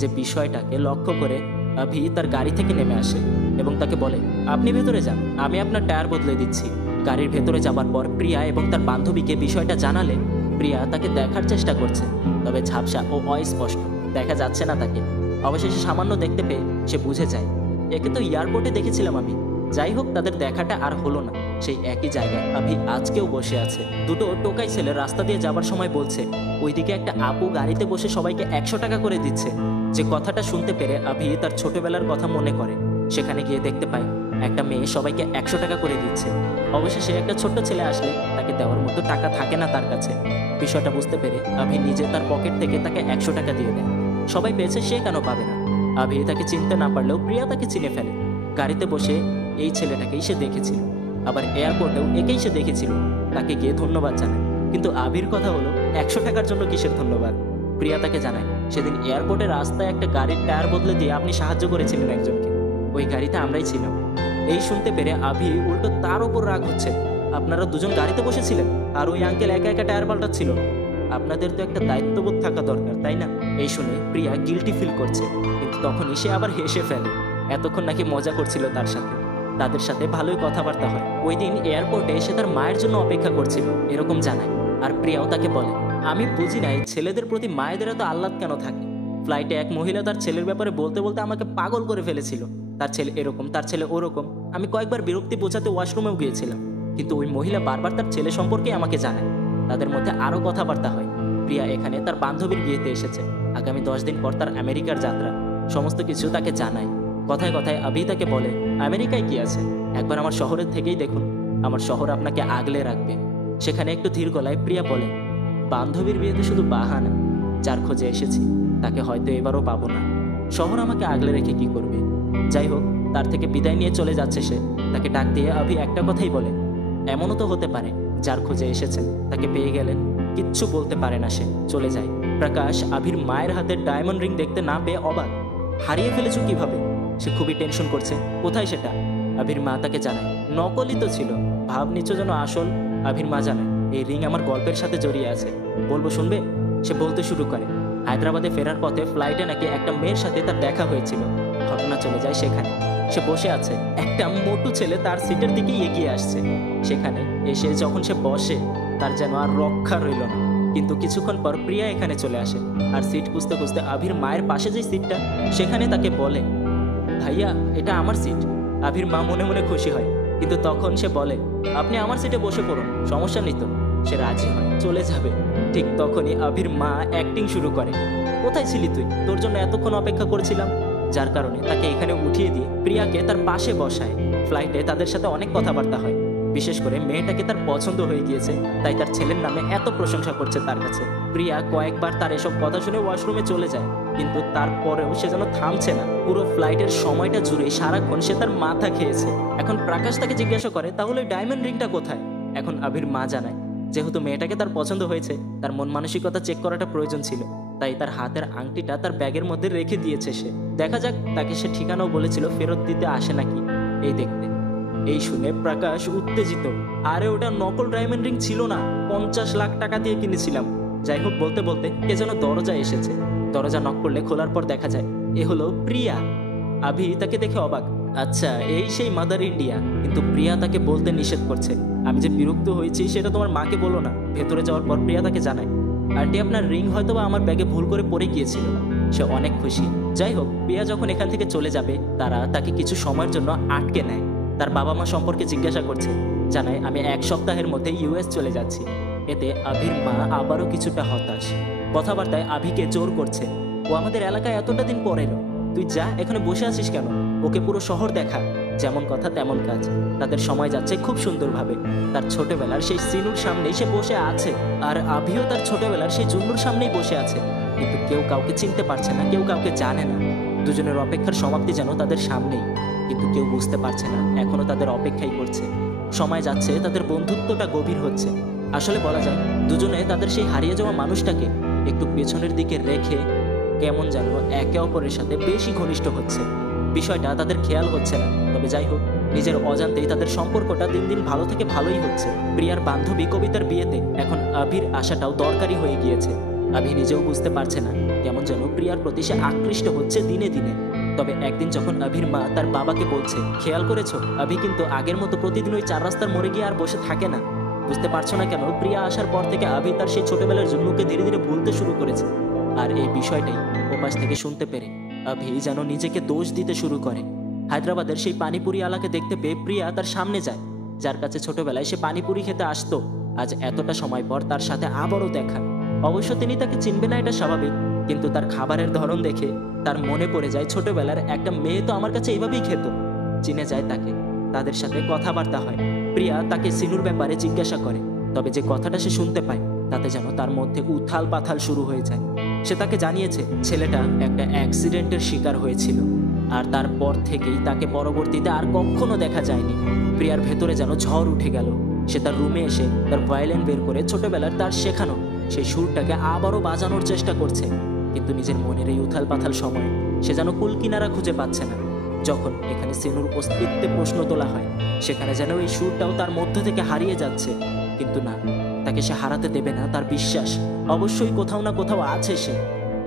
যে বিষয়টাকে লক্ষ্য করে আভি তার গাড়ি থেকে নেমে আসে এবং তাকে বলে, আপনি ভেতরে যান, আমি আপনার টায়ার বদলে দিচ্ছি। গাড়ির ভেতরে যাবার পর প্রিয়া এবং তার বান্ধবীকে বিষয়টা জানালে প্রিয়া তাকে দেখার চেষ্টা করছে, তবে ঝাপসা ও অস্পষ্ট, দেখা যাচ্ছে না তাকে। অবশেষে সামান্য দেখতে পেয়ে সে বুঝে যায়, একে তো এয়ারপোর্টে দেখেছিলাম আমি। যাই হোক, তাদের দেখাটা আর হলো না। সেই একই জায়গায় আভি আজকেও বসে আছে। দুটো টোকাই ছেলে রাস্তা দিয়ে যাবার সময় বলছে ওইদিকে একটা আপু গাড়িতে বসে সবাইকে 100 টাকা করে দিচ্ছে। যে কথাটা শুনতে পেরে আভি তার ছোটবেলার কথা মনে করে। সেখানে গিয়ে দেখতে পায় একটা মেয়ে সবাইকে 100 টাকা করে দিচ্ছে। অবশেষে একটা ছোট্ট ছেলে আসলে তাকে দেওয়ার মতো টাকা থাকে না তার কাছে। বিষয়টা বুঝতে পেরে আভি নিজে তার পকেট থেকে তাকে 100 টাকা দিয়ে দেয়। সবাই পেয়েছে, সে কেন পাবে না? আভি তাকে চিনতে না পারলেও প্রিয়া তাকে চিনে ফেলে। গাড়িতে বসে এই ছেলেটাকেই সে দেখেছিল, আবার এয়ারপোর্টেও একেই সে দেখেছিল। তাকে গিয়ে ধন্যবাদ জানায়, কিন্তু আবির কথা হলো 100 টাকার জন্য কিসের ধন্যবাদ? প্রিয়া তাকে জানায়, সেদিন এয়ারপোর্টের রাস্তায় একটা গাড়ির টায়ার বদলে দিয়ে আপনি সাহায্য করেছিলেন একজনকে, ওই গাড়িতে আমরাই ছিলাম। এই শুনতে পেরে আভি উল্টো তার ওপর রাগ হচ্ছে, আপনারা দুজন গাড়িতে বসেছিলেন আর ওই আঙ্কেল একা একা টায়ার পাল্টাচ্ছিল। আপনাদের তো একটা দায়িত্ববোধ থাকা দরকার, তাই না? এই শুনে প্রিয়া গিল্টি ফিল করছে, কিন্তু তখনই সে আবার হেসে ফেলে। এতক্ষণ নাকি মজা করছিল তার সাথে, তাদের সাথে ভালোই কথাবার্তা হয়। ওই দিন এয়ারপোর্টে সে তার মায়ের জন্য অপেক্ষা করছিল এরকম জানায়। আর প্রিয়াও তাকে বলে, আমি বুঝি নাই ছেলেদের প্রতি মায়েদের এত আহ্লাদ কেন থাকে। ফ্লাইটে এক মহিলা তার ছেলের ব্যাপারে বলতে বলতে আমাকে পাগল করে ফেলেছিল। তার ছেলে এরকম, তার ছেলে ওরকম। আমি কয়েকবার বিরক্তি বোঝাতে ওয়াশরুমেও গিয়েছিলাম, কিন্তু ওই মহিলা বারবার তার ছেলে সম্পর্কে আমাকে জানায়। তাদের মধ্যে আরও কথাবার্তা হয়। প্রিয়া এখানে তার বান্ধবীর বিয়েতে এসেছে, আগামী 10 দিন পর তার আমেরিকার যাত্রা। সমস্ত কিছু তাকে জানায়। কথায় কথায় আভি তাকে বলে, আমেরিকায় কি আছে, একবার আমার শহরের থেকেই দেখুন, আমার শহর আপনাকে আগলে রাখবে। সেখানে একটু ধীর গলায় প্রিয়া বলে, বান্ধবীর বিয়েতে শুধু বাহানা, যার খোঁজে এসেছি তাকে হয়তো এবারও পাবো না। শহর আমাকে আগলে রেখে কি করবে? যাই হোক, তার থেকে বিদায় নিয়ে চলে যাচ্ছে সে। তাকে ডাক দিয়ে আভি একটা কথাই বলে, এমনও তো হতে পারে যার খোঁজে এসেছেন তাকে পেয়ে গেলেন। কিচ্ছু বলতে পারে না, সে চলে যায়। প্রকাশ আভির মায়ের হাতে ডায়মন্ড রিং দেখতে না পেয়ে অবাক, হারিয়ে ফেলেছো কিভাবে? সে খুবই টেনশন করছে, কোথায় সেটা? আভির মা তাকে জানায়, নকলই তো ছিল, ভাব নিচ্ছ যেন আসল। আভির মা জানায়, এই রিং আমার গল্পের সাথে জড়িয়ে আছে, বলবো শুনবে? সে বলতে শুরু করে হায়দ্রাবাদে ফেরার পথে ফ্লাইটে নাকি একটা মেয়ের সাথে তার দেখা হয়েছিল। ঘটনা চলে যায় সেখানে। সে বসে আছে, একটা মোটু ছেলে তার সিটের দিকে এগিয়ে আসছে। সেখানে এসে যখন সে বসে, তার যেন আর রক্ষা রইল না। কিন্তু কিছুক্ষণ পর প্রিয়া এখানে চলে আসে, আর সিট খুঁজতে খুঁজতে আভির মায়ের পাশে যে সিটটা, সেখানে তাকে বলে, ভাইয়া এটা আমার সিট। আভির মা মনে মনে খুশি হয়, কিন্তু তখন সে বলে, আপনি আমার সিটে বসে পড়ুন, সমস্যা নেই তো। সে রাজি হয়, চলে যাবে। ঠিক তখনই আভির মা অ্যাক্টিং শুরু করে, কোথায় ছিলি তুই, তোর জন্য এতক্ষণ অপেক্ষা করছিলাম। যার কারণে তাকে এখানে উঠিয়ে দিয়ে প্রিয়াকে তার পাশে বসায়। ফ্লাইটে তাদের সাথে অনেক কথাবার্তা হয়, বিশেষ করে মেয়েটাকে তার পছন্দ হয়ে গিয়েছে, তাই তার ছেলের নামে এত প্রশংসা করছে তার কাছে। প্রিয়া কয়েকবার তার এসব কথা শুনে ওয়াশরুমে চলে যায়, কিন্তু তারপরেও সে যেন থামছে না। পুরো ফ্লাইটের সময়টা জুড়ে সারাক্ষণ সে তার মাথা খেয়েছে। এখন প্রাকাশ তাকে জিজ্ঞাসা করে, তাহলে ডায়মন্ড রিংটা কোথায়? এখন আভির মা জানায়, যেহেতু মেয়েটাকে তার পছন্দ হয়েছে, তার মন মানসিকতা চেক করাটা প্রয়োজন ছিল, তাই তার হাতের আংটিটা তার ব্যাগের মধ্যে রেখে দিয়েছে সে। দেখা যাক, তাকে সে ঠিকানাও বলেছিল ফেরত দিতে আসে নাকি এই দেখতে। এই শুনে প্রকাশ উত্তেজিত, আরে ওটা নকল ডায়মন্ড রিং ছিল না, 50 লাখ টাকা দিয়ে কিনেছিলাম। যাই হোক, বলতে বলতে কে যেন দরজায় এসেছে। দরজা নক করলে খোলার পর দেখা যায় এ হলো প্রিয়া। আভি তাকে দেখে অবাক, আচ্ছা এই সেই মাদার ইন্ডিয়া। কিন্তু প্রিয়া তাকে বলতে নিষেধ করছে, আমি যে বিরক্ত হয়েছি সেটা তোমার মাকে বলো না। ভেতরে যাওয়ার পর প্রিয়া তাকে জানায়, আন্টি আপনার রিং হয়তো বা আমার ব্যাগে ভুল করে পড়ে গিয়েছিল। সে অনেক খুশি। যাই হোক, প্রিয়া যখন এখান থেকে চলে যাবে, তারা তাকে কিছু সময়ের জন্য আটকে নেয়। তার বাবা মা সম্পর্কে জিজ্ঞাসা করছে, জানায় আমি 1 সপ্তাহের মধ্যে ইউএস চলে যাচ্ছি। এতে আভির মা আবারও কিছুটা হতাশ। কথাবার্তায় আভিকে জোর করছে, ও আমাদের এলাকায় এতটা দিন পর এলো, তুই যা, এখানে বসে আছিস কেন? ওকে পুরো শহর দেখা। যেমন কথা তেমন কাজ। তাদের সময় যাচ্ছে খুব সুন্দরভাবে। তার ছোটবেলার সেই সিনুর সামনেই সে বসে আছে, আর আভিও তার ছোটবেলার সেই জুন্নুর সামনেই বসে আছে। কিন্তু কেউ কাউকে চিনতে পারছে না, কেউ কাউকে জানে না। দুজনের অপেক্ষার সমাপ্তি যেন তাদের সামনেই, কিন্তু কেউ বুঝতে পারছে না, এখনো তাদের অপেক্ষাই করছে। সময় যাচ্ছে, তাদের বন্ধুত্বটা গভীর হচ্ছে। আসলে বলা যায়, দুজনে তাদের সেই হারিয়ে যাওয়া মানুষটাকে একটু পেছনের দিকে রেখে কেমন যেন একে অপরের সাথে বেশি ঘনিষ্ঠ হচ্ছে। বিষয়টা তাদের খেয়াল হচ্ছে না, তবে যাই হোক, নিজের অজান্তেই তাদের সম্পর্কটা দিন দিন ভালো থেকে ভালোই হচ্ছে। প্রিয়ার বান্ধবী কবিতার বিয়েতে এখন আভির আশাটাও দরকারি হয়ে গিয়েছে। আভি নিজেও বুঝতে পারছে না, কেমন যেন প্রিয়ার প্রতি সে আকৃষ্ট হচ্ছে দিনে দিনে। তবে একদিন যখন আভির মা তার বাবাকে বলছে, খেয়াল করেছো আভি কিন্তু আগের মতো প্রতিদিন ওই 4 রাস্তার মোড়ে গিয়ে আর বসে থাকে না। বুঝতে পারছো না কেন প্রিয়া আসার পর থেকে আভি তার সেই ছোটবেলার জন্যকে ধীরে ধীরে ভুলতে শুরু করেছে। আর এই বিষয়টাই ওপাশ থেকে শুনতে পেরে আভি যেন নিজেকে দোষ দিতে শুরু করে। হায়দ্রাবাদের সেই পানিপুরি আলাকে দেখতে পেয়ে প্রিয়া তার সামনে যায়, যার কাছে ছোটবেলায় সে পানিপুরি খেতে আসতো। আজ এতটা সময় পর তার সাথে আবারও দেখা। অবশ্য তিনি তাকে চিনবে না, এটা স্বাভাবিক, কিন্তু তার খাবারের ধরন দেখে তার মনে পড়ে যায় ছোটবেলার একটা মেয়ে তো আমার কাছে এইভাবেই খেত। চিনে যায় তাকে, তাদের সাথে কথাবার্তা হয়। প্রিয়া তাকে সিনুর ব্যাপারে জিজ্ঞাসা করে, তবে যে কথাটা সে শুনতে পায় তাতে যেন তার মধ্যে উথাল পাথাল শুরু হয়ে যায়। সে তাকে জানিয়েছে ছেলেটা একটা অ্যাক্সিডেন্টের শিকার হয়েছিল, আর তারপর থেকেই তাকে পরবর্তীতে আর কখনো দেখা যায়নি। প্রিয়ার ভেতরে যেন ঝড় উঠে গেল। সে তার রুমে এসে তার ভায়োলিন বের করে ছোটবেলার তার শেখানো সেই সুরটাকে আবারও বাজানোর চেষ্টা করছে, কিন্তু নিজের মনের এই উথাল পাথাল সময় সে যেন কুলকিনারা খুঁজে পাচ্ছে না। যখন এখানে সিনুর অস্তিত্বে প্রশ্ন তোলা হয়, সেখানে যেন এই সুরটাও তার মধ্য থেকে হারিয়ে যাচ্ছে। কিন্তু না, তাকে সে হারাতে দেবে না। তার বিশ্বাস অবশ্যই কোথাও না কোথাও আছে সে।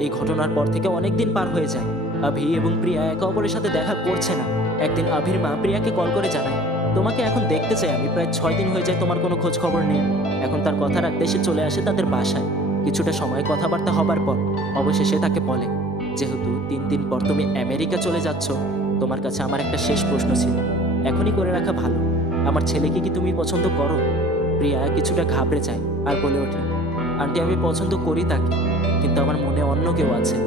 এই ঘটনার পর থেকে অনেক দিন পার হয়ে যায়। আভি এবং প্রিয়া একে অপরের সাথে দেখা করছে না। একদিন আভির মা প্রিয়াকে কল করে জানায়, তোমাকে এখন দেখতে চাই আমি, প্রায় 6 দিন হয়ে যায়, তোমার কোনো খোঁজ খবর নেই। এখন তার কথা রাখতে সে চলে আসে তাদের বাসায়। কিছুটা সময় কথাবার্তা হবার পর অবশেষে তাকে বলে, যেহেতু 3 দিন পর তুমি আমেরিকা চলে যাচ্ছ, তোমার কাছে আমার একটা শেষ প্রশ্ন ছিল, এখনই করে রাখা ভালো, আমার ছেলেকে কি তুমি পছন্দ করো? প্রিয়া কিছুটা ঘাবড়ে যায় আর বলে ওঠে, আন্টি আমি পছন্দ করি তাকে, কিন্তু আমার মনে অন্য কেউ আছে।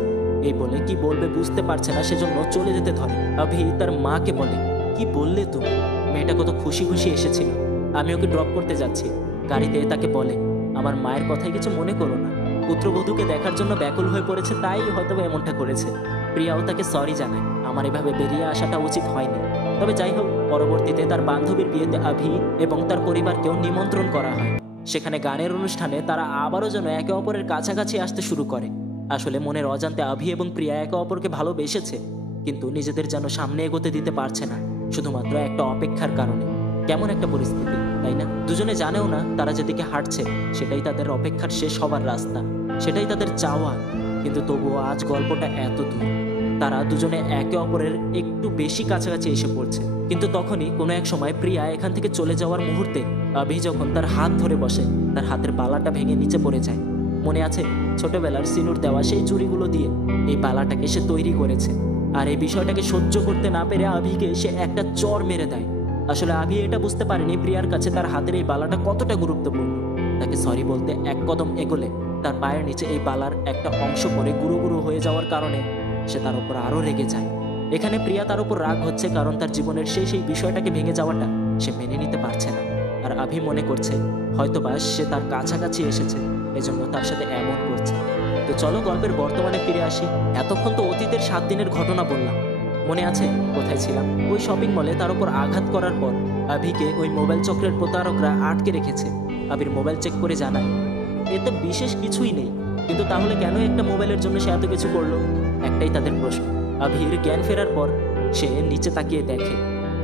এই বলে কি বলবে বুঝতে পারছে না, সেজন্য চলে যেতে ধরে। আভি তার মাকে বলে, কি বললে তুমি? মেয়েটা কত খুশি খুশি এসেছিল, আমি ওকে ড্রপ করতে যাচ্ছি। গাড়িতে তাকে বলে, আমার মায়ের কথায় কিছু মনে করো না, পুত্রবধূকে দেখার জন্য ব্যাকুল হয়ে পড়েছে, তাই হয়তো এমনটা করেছে। প্রিয়াও তাকে সরি জানায়, আমার এভাবে বেরিয়ে আসাটা উচিত হয়নি। তবে যাই হোক, পরবর্তীতে তার বান্ধবীর বিয়েতে আভি এবং তার পরিবারকেও নিমন্ত্রণ করা হয়। সেখানে গানের অনুষ্ঠানে তারা আবারও যেন একে অপরের কাছাকাছি আসতে শুরু করে। আসলে মনের অজান্তে আভি এবং প্রিয়া একে অপরকে ভালোবেসেছে, কিন্তু নিজেদের যেন সামনে এগোতে দিতে পারছে না, শুধুমাত্র একটা অপেক্ষার কারণে। কেমন একটা পরিস্থিতি, তাই না? দুজনে জানেও না তারা যেদিকে হাঁটছে সেটাই তাদের অপেক্ষার শেষ হবার রাস্তা। সেটাই তাদের চাওয়া। কিন্তু তবুও আজ গল্পটা এত দূর, তারা দুজনে একে অপরের একটু বেশি কাছাকাছি এসে পড়ছে। কিন্তু তখনই কোনো এক সময় প্রিয়া এখান থেকে চলে যাওয়ার মুহূর্তে আভি যখন তার হাত ধরে বসে, তার হাতের বালাটা ভেঙে নিচে পড়ে যায়। মনে আছে ছোটবেলার সিনুর দেওয়া সেই চুড়িগুলো দিয়ে এই বালাটাকে সে তৈরি করেছে। আর এই বিষয়টাকে সহ্য করতে না পেরে আভিকে সে একটা চড় মেরে দেয়। আসলে আভি এটা বুঝতে পারেনি প্রিয়ার কাছে তার হাতের এই বালাটা কতটা গুরুত্বপূর্ণ। তাকে সরি বলতে এক কদম এগোলে তার পায়ের নিচে এই বালার একটা অংশ পরে গুঁড়ো গুঁড়ো হয়ে যাওয়ার কারণে সে তার উপর আরও রেগে যায়। এখানে প্রিয়া তার উপর রাগ হচ্ছে কারণ তার জীবনের সেই বিষয়টাকে ভেঙে যাওয়াটা সে মেনে নিতে পারছে না। আর আভি মনে করছে হয়তোবা সে তার কাছাকাছি এসেছে, এজন্য তার সাথে এমন করছে। তো চলো গল্পের বর্তমানে ফিরে আসি। এতক্ষণ তো অতীতের 7 দিনের ঘটনা বললাম। মনে আছে কোথায় ছিলাম? ওই শপিং মলে তার উপর আঘাত করার পর আভিকে ওই মোবাইল চক্রের প্রতারকরা আটকে রেখেছে। আভির মোবাইল চেক করে জানায় এতে বিশেষ কিছুই নেই, কিন্তু তাহলে কেন একটা মোবাইলের জন্য সে এত কিছু করলো? একটাই তাদের প্রশ্ন। আভির জ্ঞান ফেরার পর সে নিচে তাকিয়ে দেখে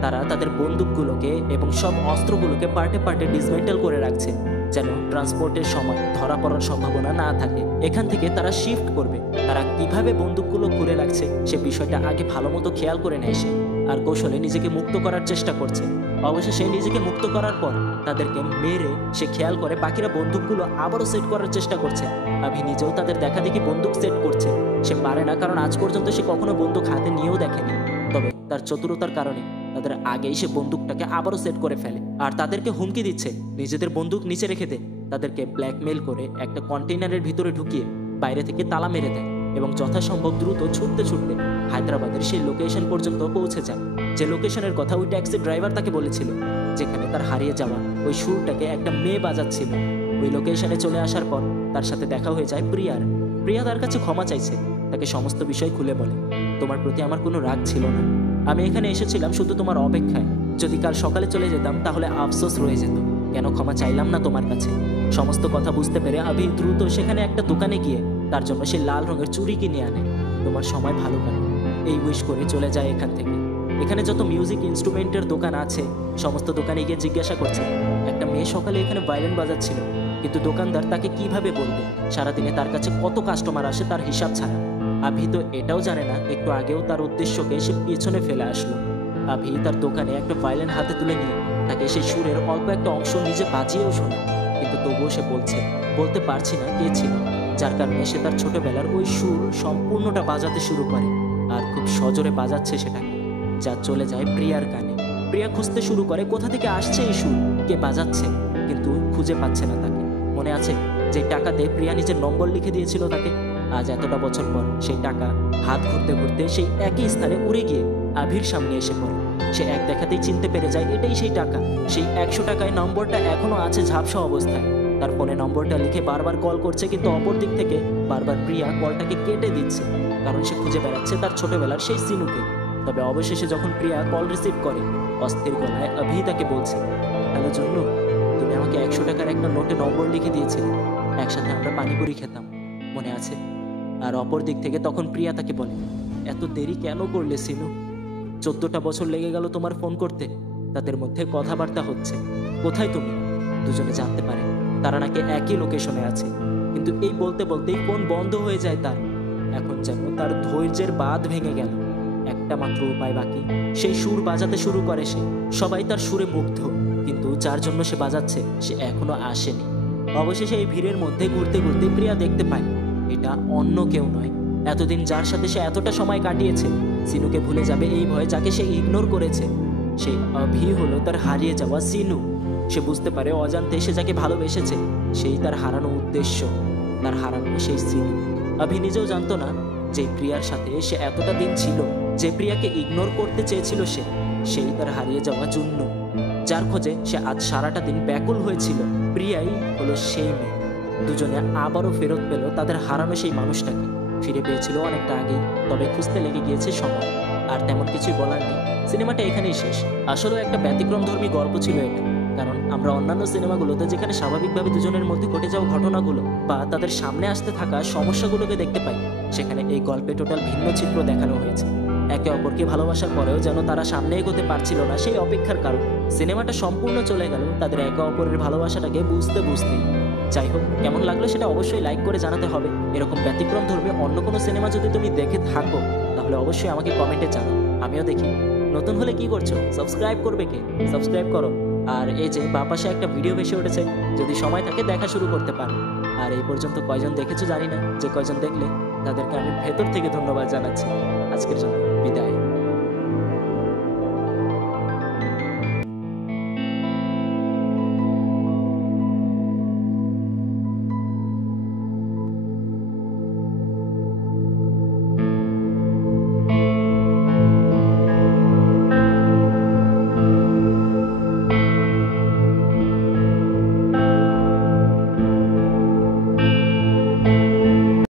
তারা তাদের বন্দুকগুলোকে এবং সব অস্ত্রগুলোকে পার্টে পার্টে ডিসমেন্টাল করে রাখছে, যেন ট্রান্সপোর্টের সময় ধরা পড়ার সম্ভাবনা না থাকে। এখান থেকে তারা শিফট করবে। তারা কিভাবে বন্দুকগুলো ঘুরে রাখছে সে বিষয়টা আগে ভালো মতো খেয়াল করে নেয় সে, আর কৌশলে নিজেকে মুক্ত করার চেষ্টা করছে। অবশেষে নিজেকে মুক্ত করার পর তাদেরকে মেরে সে খেয়াল করে বাকিরা বন্দুকগুলো আবারও সেট করার চেষ্টা করছে। আভি নিজেও তাদের দেখা দেখি বন্দুক সেট করছে। সে পারে না, কারণ আজ পর্যন্ত সে কখনো বন্দুক হাতে নিয়েও দেখেনি। তবে তার চতুরতার কারণে তাদের আগেই সে বন্দুকটাকে আবারও সেট করে ফেলে আর তাদেরকে হুমকি দিচ্ছে নিজেদের বন্দুক নিচে রেখে দে। তাদেরকে ব্ল্যাকমেল করে একটা কন্টেইনারের ভিতরে ঢুকিয়ে বাইরে থেকে তালা মেরে দেয় এবং যথাসম্ভব দ্রুত ছুটতে ছুটতে হায়দ্রাবাদের সেই লোকেশন পর্যন্ত পৌঁছে যায়, যে লোকেশনের কথা ওই ট্যাক্সি ড্রাইভার তাকে বলেছিল, যেখানে তার হারিয়ে যাওয়া ওই সুরটাকে একটা মেয়ে বাজাচ্ছিল। ওই লোকেশনে চলে আসার পর তার সাথে দেখা হয়ে যায় প্রিয়ার। প্রিয়া তার কাছে ক্ষমা চাইছে, তাকে সমস্ত বিষয় খুলে বলে তোমার প্রতি আমার কোনো রাগ ছিল না, আমি এখানে এসেছিলাম শুধু তোমার অপেক্ষায়। যদি কাল সকালে চলে যেতাম তাহলে আফসোস রয়ে যেত, কেন ক্ষমা চাইলাম না তোমার কাছে। সমস্ত কথা বুঝতে পেরে আভি দ্রুত সেখানে একটা দোকানে গিয়ে তার জন্য সে লাল রঙের চুড়ি কিনে আনে। তোমার সময় ভালো কাটে এই উইশ করে চলে যায় এখান থেকে। এখানে যত মিউজিক ইনস্ট্রুমেন্টের দোকান আছে সমস্ত দোকানে গিয়ে জিজ্ঞাসা করছে একটা মেয়ে সকালে এখানে ভায়োলিন বাজাচ্ছিল, কিন্তু দোকানদার তাকে কিভাবে বলবে সারাদিনে তার কাছে কত কাস্টমার আসে তার হিসাব ছাড়া। আভি তো এটাও জানে না একটু আগেও তার উদ্দেশ্যকে সে পেছনে ফেলে আসলো। আভি তার দোকানে একটা ভায়োলিন হাতে তুলে নিয়ে তাকে সেই সুরের অল্প একটা অংশ নিজে বাজিয়েও শোনায়, কিন্তু তবুও সে বলতে পারছি না কে ছিল, যার কারণে সে তার ছোটবেলার ওই সুর সম্পূর্ণটা বাজাতে শুরু করে আর খুব সজোরে বাজাচ্ছে সেটাকে, যা চলে যায় প্রিয়ার কানে। প্রিয়া খুঁজতে শুরু করে কোথা থেকে আসছে এই সুর, কে বাজাচ্ছে, কিন্তু খুঁজে পাচ্ছে না তাকে। মনে আছে যে টাকাতে প্রিয়া নিজের নম্বর লিখে দিয়েছিল তাকে। আজ এতটা বছর পর সেই টাকা হাত ঘুরতে ঘুরতে সেই একই স্থানে উড়ে গিয়ে আভির সামনে এসে পড়ে। সে এক দেখাতেই চিনতে পেরে যায় এটাই সেই টাকা। সেই 100 টাকায় নম্বরটা এখনো আছে ঝাপসা অবস্থায়। তার ফোনে নম্বরটা লিখে বারবার কল করছে, কিন্তু অপর দিক থেকে বারবার প্রিয়া কলটাকে কেটে দিচ্ছে, কারণ সে খুঁজে বেড়াচ্ছে তার ছোটবেলার সেই সিনুকে। তবে অবশেষে যখন প্রিয়া কল রিসিভ করে অস্থির গলায় আভি তাকে বলছে হ্যালো জন্য, তুমি আমাকে 100 টাকার একটা নোটে নম্বর লিখে দিয়েছিলে, একসাথে আমরা পানিপুরি খেতাম, মনে আছে? আর অপর দিক থেকে তখন প্রিয়া তাকে বলে এত দেরি কেন করলে সিনু? 14টা বছর লেগে গেল তোমার ফোন করতে, তাদের মধ্যে কথাবার্তা হচ্ছে, কোথায় তুমি? দুজনে জানতে পারে তারা নাকি একই লোকেশনে আছে, কিন্তু এই বলতে বলতেই ফোন বন্ধ হয়ে যায় তার। এখন যেন তার ধৈর্যের বাঁধ ভেঙে গেল। একটা মাত্র উপায় বাকি, সেই সুর বাজাতে শুরু করে সে। সবাই তার সুরে মুগ্ধ, কিন্তু যার জন্য সে বাজাচ্ছে সে এখনো আসেনি। অবশেষে এই ভিড়ের মধ্যে ঘুরতে ঘুরতে প্রিয়া দেখতে পায় এটা অন্য কেউ নয়, এতদিন যার সাথে সে এতটা সময় কাটিয়েছে, সিনুকে ভুলে যাবে এই ভয়ে যাকে সে ইগনোর করেছে, সেই আভি হলো তার হারিয়ে যাওয়া সিনু। সে বুঝতে পারে অজান্তে সে যাকে ভালোবেসেছে সেই তার হারানো উদ্দেশ্য, তার হারানো সেই সিনু। আভি নিজেও জানতো না যে প্রিয়ার সাথে সে এতটা দিন ছিল, যে প্রিয়াকে ইগনোর করতে চেয়েছিল সেই তার হারিয়ে যাওয়া জন্য, যার খোঁজে সে আজ সারাটা দিন ব্যাকুল হয়েছিল। প্রিয়াই হলো সেই মেয়ে। দুজনে আবারও ফেরত পেল তাদের হারানো সেই মানুষটাকে। ফিরে পেয়েছিল অনেকটা আগেই, তবে খুঁজতে লেগে গিয়েছে সময়। আর তেমন কিছুই বলার নেই, সিনেমাটা এখানেই শেষ। আসলেও একটা ব্যতিক্রমধর্মী গল্প ছিল এটা, কারণ আমরা অন্যান্য সিনেমাগুলোতে যেখানে স্বাভাবিকভাবে দুজনের মধ্যে ঘটে যাওয়া ঘটনাগুলো বা তাদের সামনে আসতে থাকা সমস্যাগুলোকে দেখতে পাই, সেখানে এই গল্পে টোটাল ভিন্ন চিত্র দেখানো হয়েছে। একে অপরকে ভালোবাসার পরেও যেন তারা সামনে এগোতে পারছিল না সেই অপেক্ষার কারণ। সিনেমাটা সম্পূর্ণ চলে গেল তাদের একে অপরের ভালোবাসাটাকে বুঝতেই। যাই হোক, কেমন লাগলো সেটা অবশ্যই লাইক করে জানাতে হবে। এরকম ব্যতিক্রম ধর্মী অন্য কোনো সিনেমা যদি তুমি দেখে থাকো তাহলে অবশ্যই আমাকে কমেন্টে জানাও, আমিও দেখি। নতুন হলে কি করছো, সাবস্ক্রাইব করবে কে? সাবস্ক্রাইব করো। আর এই যে বাঁ পাশে একটা ভিডিও ভেসে উঠেছে, যদি সময় থাকে দেখা শুরু করতে পারো। আর এই পর্যন্ত কয়জন দেখেছো জানি না, যে কয়জন দেখলে তাদেরকে আমি ভেতর থেকে ধন্যবাদ জানাচ্ছি। আজকের জন্য বিদায়।